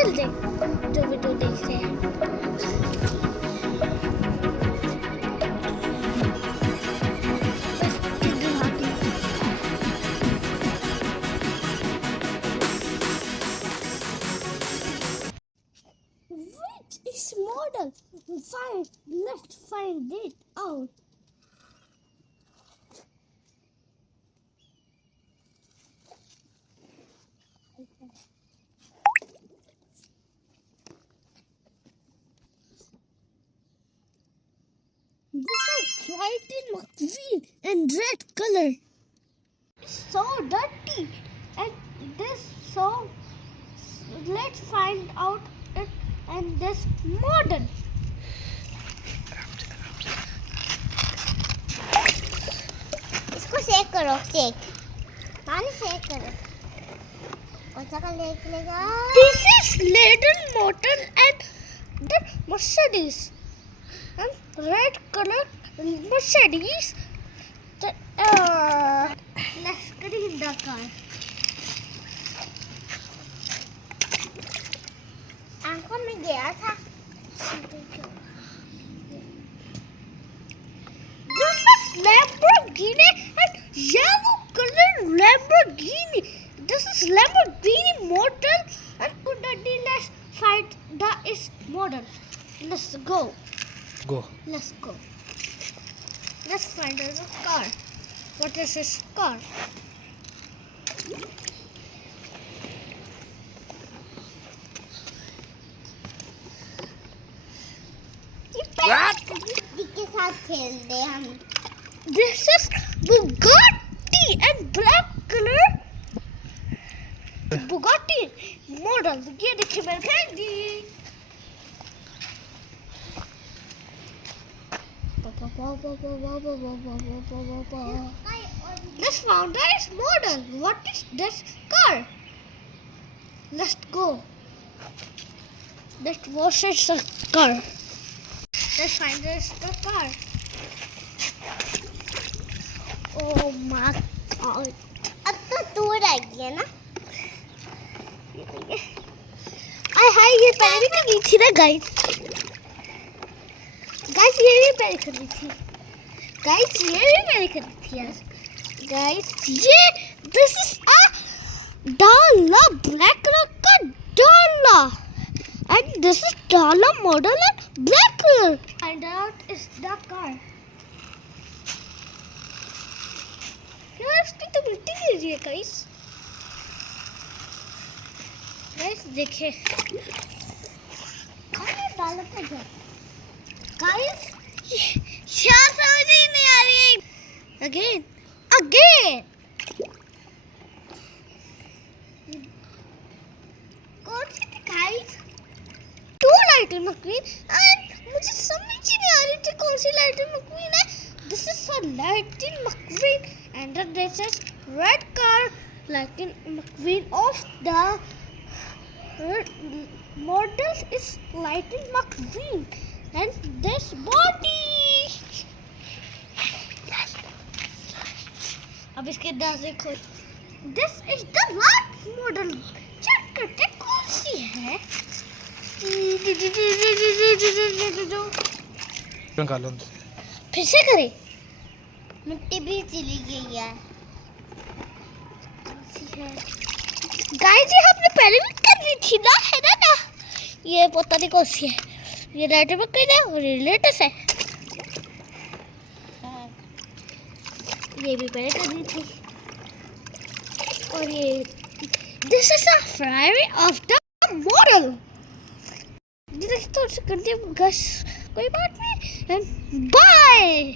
चल दे जो वीडियो देख रहे हैं। Which is model? Let's find it out. This is white in green and red color. It's so dirty and this so. Let's find out it and this model. इसको shake करो, shake पानी shake करो। कौन सा colour निकलेगा? This is little motor and the Mercedes and red color Mercedes. Let's clean the car. आंखों में गया था। This is Lamborghini and yellow color Lamborghini. This is Lamborghini model and let's find the is model. Let's go. Go. Let's go. Let's find the car. What is this car? के साथ खेल दे हम। This is Bugatti and black color Bugatti model. ये देखिए मैंने फेंक दी। Let's find this model. What is this car? Let's go. Let's watch this car. Let's find this car. Oh my God. अब तो तू रह गया ना। हाय ये पहले भी करनी थी ना गाइस। गाइस ये भी पहले करनी थी। गाइस ये भी पहले करनी थी यार। गाइस ये दिस इज अ डाला ब्लैक कलर का डाला एंड दिस इज डाला model and black colour and that is the car. यार इसकी तो मिट्टी गिर रही है गाइस। गाइस देखिए खाने डालो तो क्या? गाइस यार समझ ही नहीं आ रही है। अगेन कौन सी थी guys? To Lightning McQueen and मुझे समझ ही नहीं आ रही थी कौन सी लाइटन मक्वीन है। This is a Lightning McQueen and this is red car Lightning McQueen of the model is Lightning McQueen and this body. अब इसके दांत देखो। This is the last model. Check करते कौन सी है। निकालो। फिर से करें। मिट्टी भी चली गई है। गाइस ये हमने पहले भी करनी थी ना, है ना? ये पता नहीं कौन सी है। ये राइटर में कहीं है और ये लेटेस्ट है। ये भी पहले करनी थी। और ये this is a fry of the model. थोड़ी सी कर दिया, कोई बात नहीं। बाय।